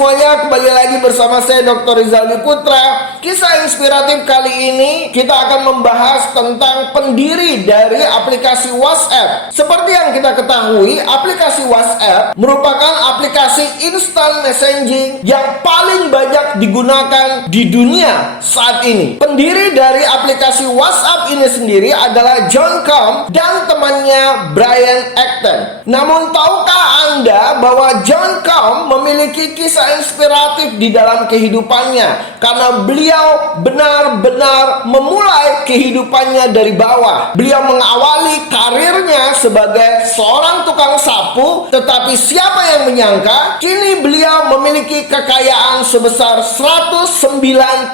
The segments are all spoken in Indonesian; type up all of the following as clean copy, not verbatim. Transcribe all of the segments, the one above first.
semuanya, kembali lagi bersama saya Dr. Rizaldi Putra. Kisah inspiratif kali ini kita akan membahas tentang pendiri dari aplikasi WhatsApp. Seperti yang kita ketahui, aplikasi WhatsApp merupakan aplikasi instant messaging yang paling banyak digunakan di dunia saat ini. Pendiri dari aplikasi WhatsApp ini sendiri adalah John Com dan temannya Brian Acton. Namun tahukah Anda bahwa John Com memiliki kisah inspiratif di dalam kehidupannya, karena beliau benar-benar memulai kehidupannya dari bawah. Beliau mengawali karirnya sebagai seorang tukang sapu, tetapi siapa yang menyangka kini beliau memiliki kekayaan sebesar 109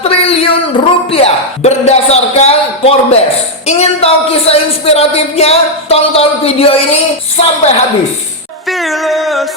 triliun rupiah berdasarkan Forbes. Ingin tahu kisah inspiratifnya? Tonton video ini sampai habis. Fearless.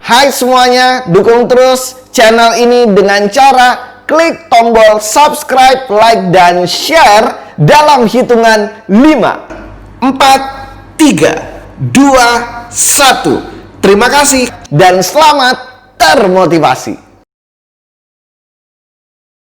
Hai semuanya, dukung terus channel ini dengan cara klik tombol subscribe, like, dan share dalam hitungan 5, 4, 3, 2, 1. Terima kasih dan selamat termotivasi.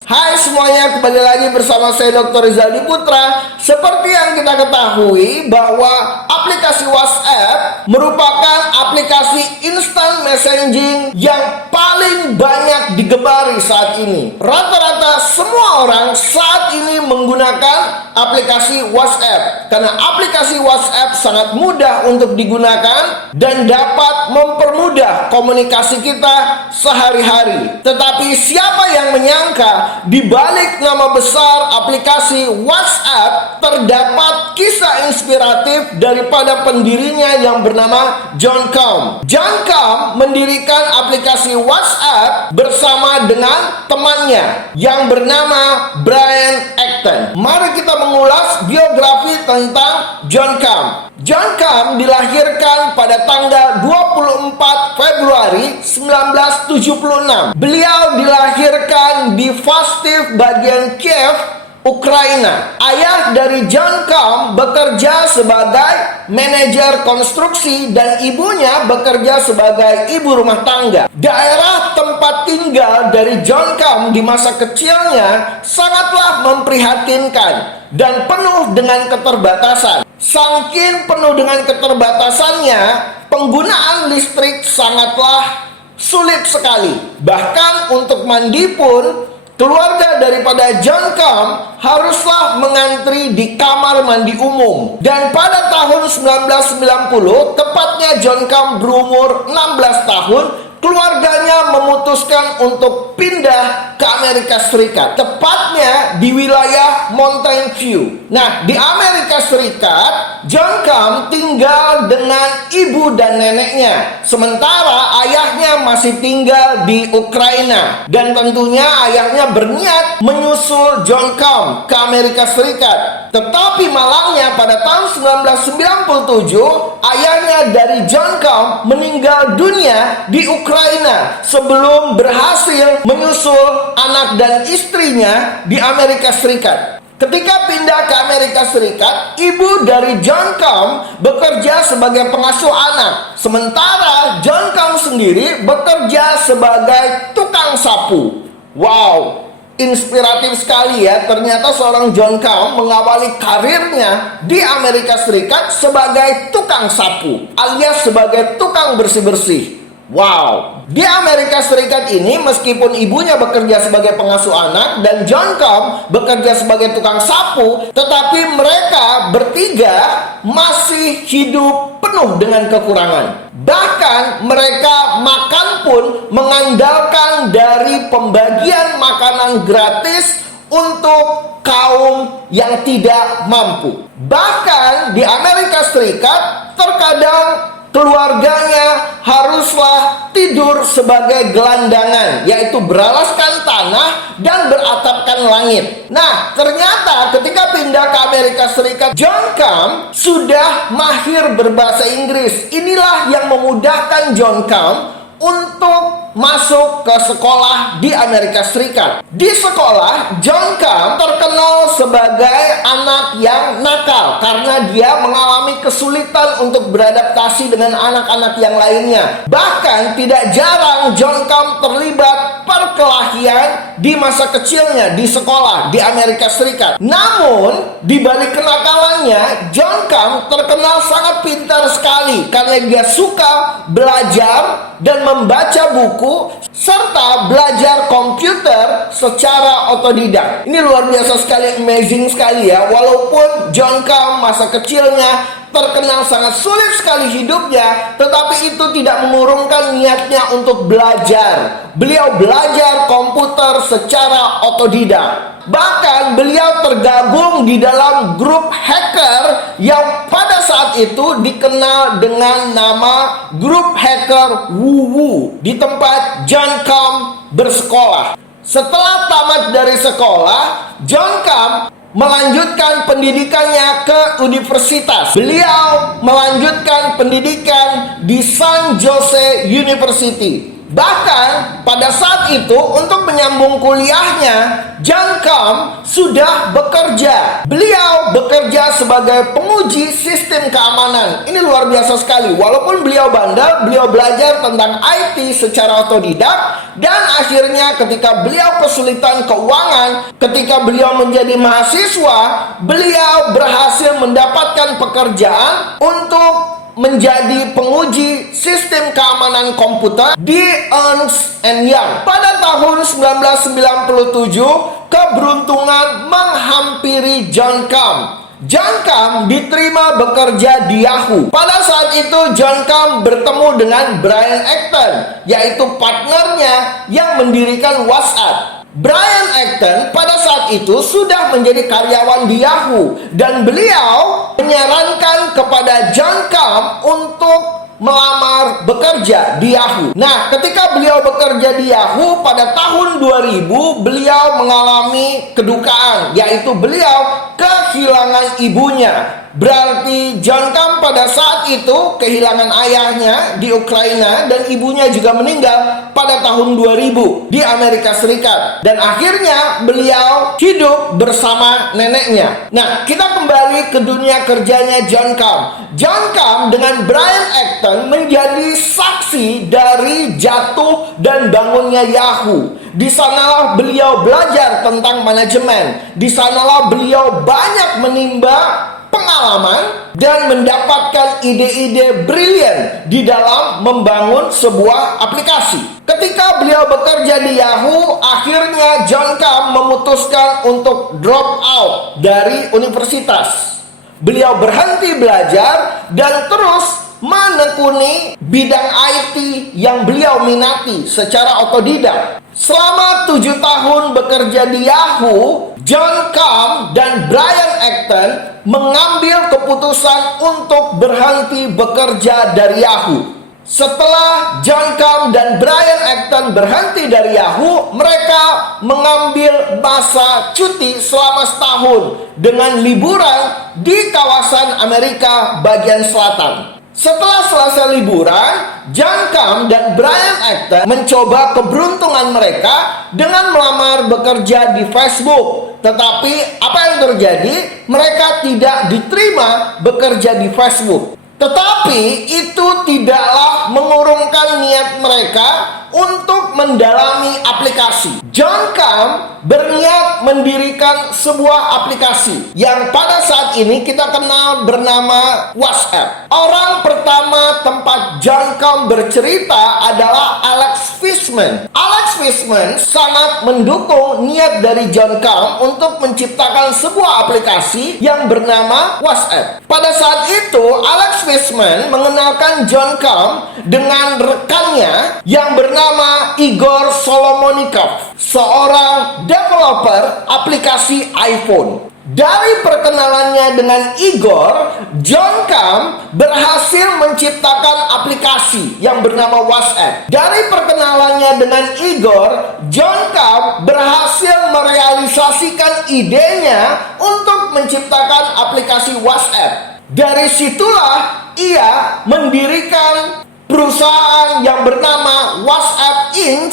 Hai semuanya, kembali lagi bersama saya Dr. Rizaldi Putra. Seperti yang kita ketahui bahwa aplikasi WhatsApp merupakan aplikasi instant messaging yang paling banyak digemari saat ini. Rata-rata semua orang saat ini menggunakan aplikasi WhatsApp, karena aplikasi WhatsApp sangat mudah untuk digunakan dan dapat mempermudah komunikasi kita sehari-hari. Tetapi siapa yang menyangka di balik nama besar aplikasi WhatsApp terdapat kisah inspiratif daripada pendirinya yang bernama John Com. John Com mendirikan aplikasi WhatsApp bersama dengan temannya yang bernama Brian Acton. Mari kita mengulas biografi tentang John Com. John Com dilahirkan pada tanggal 24 Februari 1976. Beliau dilahirkan di Fastiv bagian Kiev, Ukraina. Ayah dari John Com bekerja sebagai manajer konstruksi dan ibunya bekerja sebagai ibu rumah tangga. Daerah tempat tinggal dari John Com di masa kecilnya sangatlah memprihatinkan dan penuh dengan keterbatasan. Saking penuh dengan keterbatasannya, penggunaan listrik sangatlah sulit sekali. Bahkan untuk mandi pun, keluarga daripada John Com haruslah mengantri di kamar mandi umum. Dan pada tahun 1990, tepatnya John Com berumur 16 tahun, keluarganya memutuskan untuk pindah ke Amerika Serikat, tepatnya di wilayah Mountain View. Nah, di Amerika Serikat, John Com tinggal dengan ibu dan neneknya, sementara ayahnya masih tinggal di Ukraina. Dan tentunya ayahnya berniat menyusul John Com ke Amerika Serikat. Tetapi malangnya pada tahun 1997, ayahnya dari John Com meninggal dunia di Ukraina sebelum berhasil menyusul anak dan istrinya di Amerika Serikat. Ketika pindah ke Amerika Serikat, ibu dari John Com bekerja sebagai pengasuh anak, sementara John Com sendiri bekerja sebagai tukang sapu. Wow, inspiratif sekali ya. Ternyata seorang John Com mengawali karirnya di Amerika Serikat sebagai tukang sapu, alias sebagai tukang bersih-bersih. Wow, di Amerika Serikat ini meskipun ibunya bekerja sebagai pengasuh anak dan John Com bekerja sebagai tukang sapu, tetapi mereka bertiga masih hidup penuh dengan kekurangan. Bahkan mereka makan pun mengandalkan dari pembagian makanan gratis untuk kaum yang tidak mampu. Bahkan di Amerika Serikat terkadang keluarganya haruslah tidur sebagai gelandangan, yaitu beralaskan tanah dan beratapkan langit. Nah, ternyata ketika pindah ke Amerika Serikat, John Camp sudah mahir berbahasa Inggris. Inilah yang memudahkan John Camp untuk masuk ke sekolah di Amerika Serikat. Di sekolah, John Camp terkenal sebagai anak yang nakal karena dia mengalami kesulitan untuk beradaptasi dengan anak-anak yang lainnya. Bahkan tidak jarang John Camp terlibat perkelahian di masa kecilnya di sekolah di Amerika Serikat. Namun, di balik kenakalannya, John Camp terkenal sangat pintar sekali karena dia suka belajar dan membaca buku serta belajar komputer secara otodidak. Ini luar biasa sekali, amazing sekali ya. Walaupun John Camp masa kecilnya terkenal sangat sulit sekali hidupnya, tetapi itu tidak mengurungkan niatnya untuk belajar. Beliau belajar komputer secara otodidak. Bahkan beliau tergabung di dalam grup hacker yang pada saat itu dikenal dengan nama grup hacker WuWu di tempat John Camp bersekolah. Setelah tamat dari sekolah, John Camp melanjutkan pendidikannya ke universitas. Beliau melanjutkan pendidikan di San Jose University. Bahkan pada saat itu untuk menyambung kuliahnya, John Camp sudah bekerja. Beliau bekerja sebagai penguji sistem keamanan. Ini luar biasa sekali. Walaupun beliau bandel, beliau belajar tentang IT secara otodidak. Dan akhirnya ketika beliau kesulitan keuangan, ketika beliau menjadi mahasiswa, beliau berhasil mendapatkan pekerjaan untuk menjadi penguji sistem keamanan komputer di Ernst & Young. Pada tahun 1997, keberuntungan menghampiri John Camp. John Camp diterima bekerja di Yahoo. Pada saat itu John Camp bertemu dengan Brian Acton, yaitu partnernya yang mendirikan WhatsApp. Brian Acton pada saat itu sudah menjadi karyawan di Yahoo dan beliau menyarankan kepada John Camp untuk melamar bekerja di Yahoo. Nah, ketika beliau bekerja di Yahoo pada tahun 2000, beliau mengalami kedukaan, yaitu beliau kehilangan ibunya. Berarti John Camp pada saat itu kehilangan ayahnya di Ukraina dan ibunya juga meninggal pada tahun 2000 di Amerika Serikat. Dan akhirnya beliau hidup bersama neneknya. Nah, kita kembali ke dunia kerjanya John Camp. John Camp dengan Brian Acton menjadi saksi dari jatuh dan bangunnya Yahoo. Di sanalah beliau belajar tentang manajemen. Di sanalah beliau banyak menimba pengalaman dan mendapatkan ide-ide brilian di dalam membangun sebuah aplikasi. Ketika beliau bekerja di Yahoo, akhirnya John Camp memutuskan untuk drop out dari universitas. Beliau berhenti belajar dan terus menekuni bidang IT yang beliau minati secara otodidak. Selama 7 tahun bekerja di Yahoo, John Camp dan Brian Acton mengambil keputusan untuk berhenti bekerja dari Yahoo. Setelah John Camp dan Brian Acton berhenti dari Yahoo, mereka mengambil masa cuti selama setahun dengan liburan di kawasan Amerika bagian selatan. Setelah selesai liburan, John Camp dan Brian Acton mencoba keberuntungan mereka dengan melamar bekerja di Facebook. Tetapi apa yang terjadi? Mereka tidak diterima bekerja di Facebook. Tetapi itu tidaklah mengurungkan niat mereka untuk mendalami aplikasi. John Camp berniat mendirikan sebuah aplikasi yang pada saat ini kita kenal bernama WhatsApp. Orang pertama tempat John Camp bercerita adalah Alex Fishman. Alex Fishman sangat mendukung niat dari John Camp untuk menciptakan sebuah aplikasi yang bernama WhatsApp. Pada saat itu, Alex Fishman mengenalkan John Camp dengan rekannya yang bernama Igor Solomonikov, seorang developer aplikasi iPhone. Dari perkenalannya dengan Igor, John Kam berhasil menciptakan aplikasi yang bernama WhatsApp. Dari perkenalannya dengan Igor, John Kam berhasil merealisasikan idenya untuk menciptakan aplikasi WhatsApp. Dari situlah ia mendirikan perusahaan yang bernama WhatsApp Inc.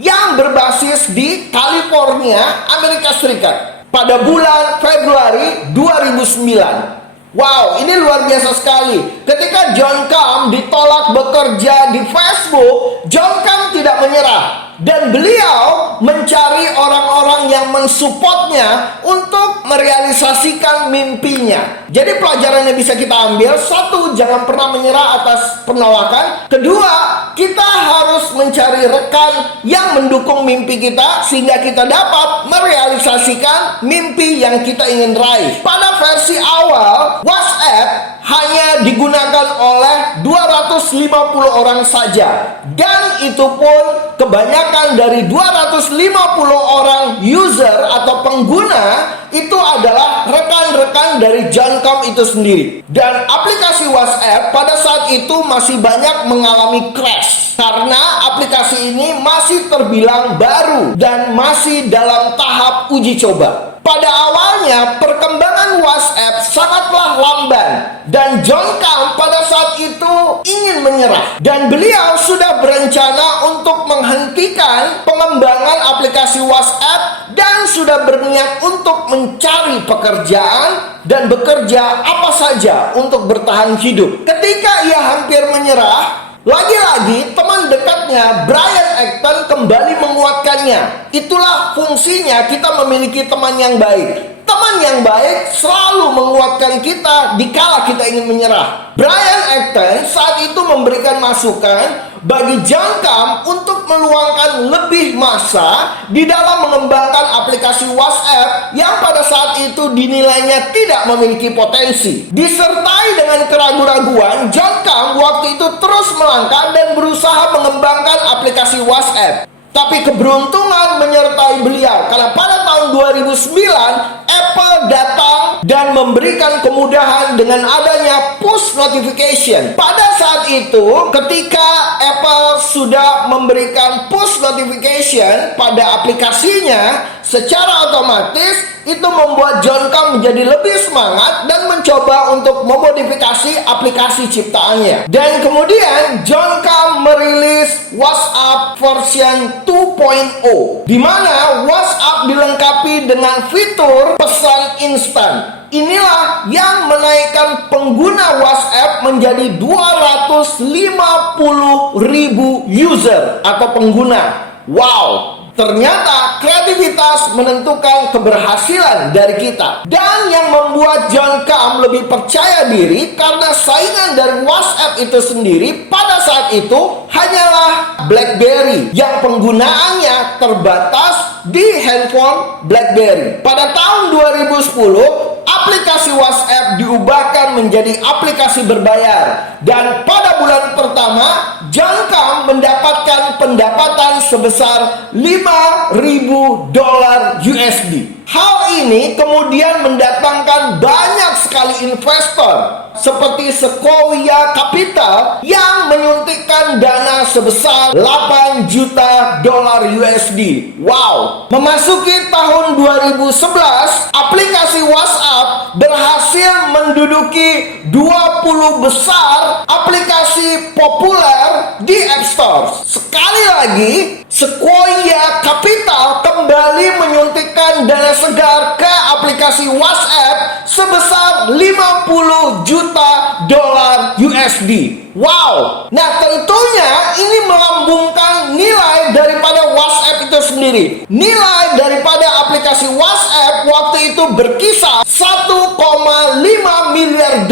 yang berbasis di California, Amerika Serikat pada bulan Februari 2009. Wow, ini luar biasa sekali. Ketika John Kam ditolak bekerja di Facebook, John Kam tidak menyerah. Dan beliau mencari orang-orang yang mensupportnya untuk merealisasikan mimpinya. Jadi pelajaran yang bisa kita ambil, satu, jangan pernah menyerah atas penolakan. Kedua, kita harus mencari rekan yang mendukung mimpi kita sehingga kita dapat merealisasikan mimpi yang kita ingin raih. Pada versi awal, WhatsApp hanya digunakan oleh 250 orang saja. Dan itu pun kebanyakan dari 250 orang user atau pengguna itu adalah rekan-rekan dari John Kam itu sendiri. Dan aplikasi WhatsApp pada saat itu masih banyak mengalami crash karena aplikasi ini masih terbilang baru dan masih dalam tahap uji coba. Pada awalnya perkembangan WhatsApp sangatlah lamban dan John Kam pada saat itu ingin menyerah dan beliau sudah berencana untuk menghentikan pengembangan aplikasi WhatsApp dan sudah berniat untuk mencari pekerjaan dan bekerja apa saja untuk bertahan hidup. Ketika ia hampir menyerah, lagi-lagi teman dekatnya Brian Acton kembali menguatkannya. Itulah fungsinya kita memiliki teman yang baik. Teman yang baik selalu menguatkan kita dikala kita ingin menyerah. Brian Acton saat itu memberikan masukan bagi John Kam untuk meluangkan lebih masa di dalam mengembangkan aplikasi WhatsApp yang pada saat itu dinilainya tidak memiliki potensi. Disertai dengan keraguan-raguan, John Kam waktu itu terus melangkah dan berusaha mengembangkan aplikasi WhatsApp. Tapi keberuntungan menyertai beliau karena pada tahun 2009 Apple datang dan memberikan kemudahan dengan adanya push notification. Pada saat itu ketika Apple sudah memberikan push notification pada aplikasinya, secara otomatis itu membuat John Kam menjadi lebih semangat dan mencoba untuk memodifikasi aplikasi ciptaannya. Dan kemudian John Kam merilis WhatsApp version 2.0 di mana WhatsApp dilengkapi dengan fitur pesan instan. Inilah yang menaikkan pengguna WhatsApp menjadi 250.000 user atau pengguna. Wow! Ternyata kreativitas menentukan keberhasilan dari kita. Dan yang membuat John Kam lebih percaya diri karena saingan dari WhatsApp itu sendiri pada saat itu hanyalah BlackBerry yang penggunaannya terbatas di handphone BlackBerry. Pada tahun 2010, aplikasi WhatsApp diubahkan menjadi aplikasi berbayar. Dan pada bulan pertama, John Kam mendapatkan pendapatan sebesar $5.000 USD. Hal ini kemudian mendatangkan banyak sekali investor seperti Sequoia Capital yang menyuntikkan dana sebesar $8 juta USD. Wow! Memasuki tahun 2011, aplikasi WhatsApp berhasil menduduki 20 besar aplikasi populer di App Store. Sekali lagi, Sequoia Capital kembali menyuntikkan dana segar ke aplikasi WhatsApp sebesar $50 juta USD. Wow! Nah, tentunya ini melambungkan nilai daripada WhatsApp itu sendiri. Nilai daripada aplikasi WhatsApp waktu itu berkisar $1,5 miliar.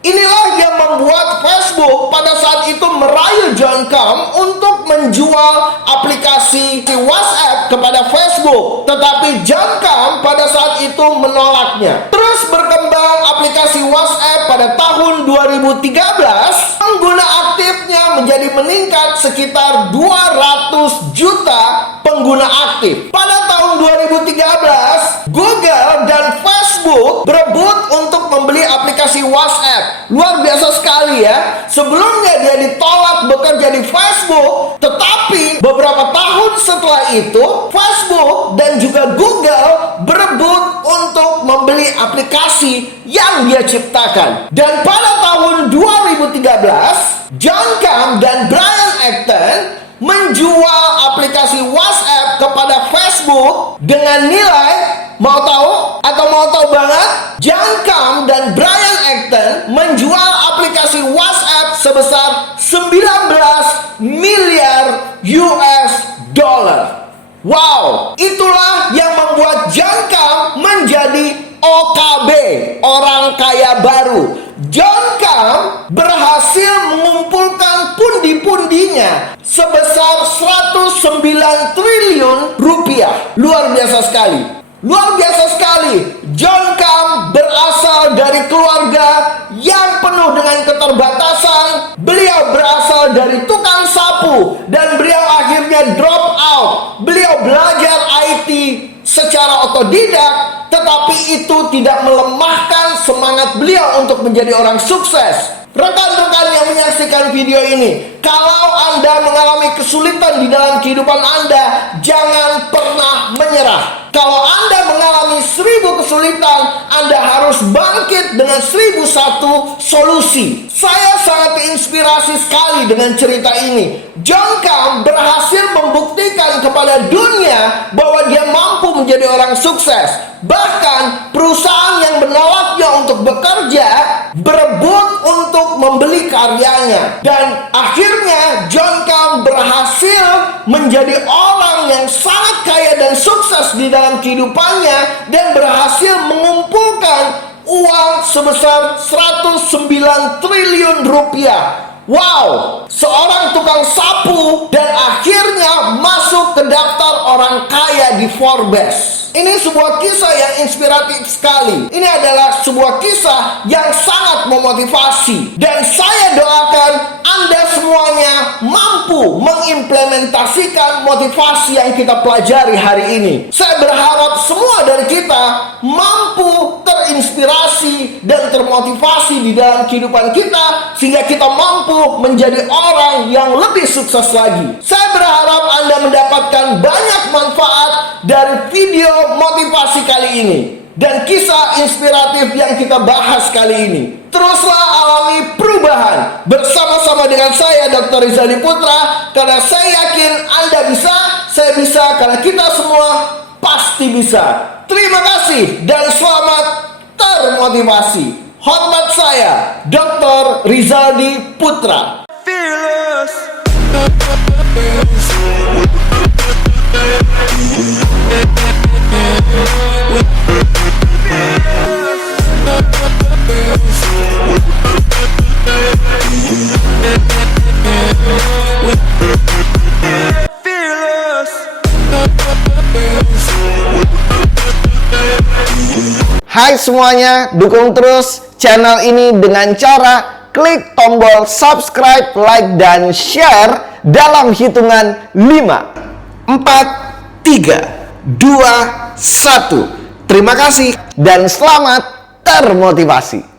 Inilah yang membuat Facebook pada saat itu merayu John Kam untuk menjual aplikasi WhatsApp kepada Facebook. Tetapi John Kam pada saat itu menolaknya. Terus berkembang aplikasi WhatsApp pada tahun 2013, pengguna aktifnya menjadi meningkat sekitar 200 juta pengguna aktif. Pada tahun 2013, Google dan Facebook berebut untuk membeli aplikasi WhatsApp. Luar biasa sekali ya. Sebelumnya dia ditolak bekerja di Facebook, tetapi beberapa tahun setelah itu Facebook dan juga Google berebut untuk membeli aplikasi yang dia ciptakan. Dan pada tahun 2013, John Cam dan Brian Acton menjual aplikasi WhatsApp kepada Facebook dengan nilai, mau tahu atau mau tahu banget? John Cam dan Brian Acton menjual aplikasi WhatsApp sebesar 19 miliar US dollar. Wow, itulah yang membuat John Cam menjadi OKB, orang kaya baru. John Cam berhasil mengumpulkan pundi-pundinya sebesar 109 triliun rupiah. Luar biasa sekali. Luar biasa sekali. John Cam berasal dari keluarga yang penuh dengan keterbatasan. Beliau berasal dari tukang sapu dan beliau akhirnya drop out. Beliau belajar IT secara otodidak, tetapi itu tidak melemahkan semangat beliau untuk menjadi orang sukses. Rekan-rekan yang menyaksikan video ini, kalau Anda mengalami kesulitan di dalam kehidupan Anda, jangan pernah menyerah. Kalau Anda mengalami 1000 kesulitan, Anda harus bangkit dengan 1001 solusi. Saya sangat terinspirasi sekali dengan cerita ini. John Cam berhasil membuktikan kepada dunia bahwa dia mampu menjadi orang sukses. Bahkan perusahaan yang menolaknya untuk bekerja berebut untuk membeli karyanya. Dan akhirnya John Cam berhasil menjadi orang yang sangat kaya dan sukses di dalam kehidupannya, dan berhasil mengumpulkan uang sebesar 109 triliun rupiah. Wow, seorang tukang sapu dan akhirnya masuk ke daftar orang kaya di Forbes. Ini sebuah kisah yang inspiratif sekali. Ini adalah sebuah kisah yang sangat memotivasi. Dan saya doakan Anda semuanya mampu mengimplementasikan motivasi yang kita pelajari hari ini. Saya berharap semua dari kita mampu terinspirasi dan termotivasi di dalam kehidupan kita, sehingga kita mampu menjadi orang yang lebih sukses lagi. Saya berharap Anda mendapatkan banyak manfaat dari video motivasi kali ini dan kisah inspiratif yang kita bahas kali ini. Teruslah alami perubahan bersama-sama dengan saya, Dr. Rizaldi Putra, karena saya yakin Anda bisa, saya bisa, karena kita semua pasti bisa. Terima kasih dan selamat termotivasi. Hormat saya, Dr. Rizaldi Putra. Hai semuanya, dukung terus channel ini dengan cara klik tombol subscribe, like, dan share dalam hitungan 5, 4, 3, 2, 1. Terima kasih dan selamat termotivasi.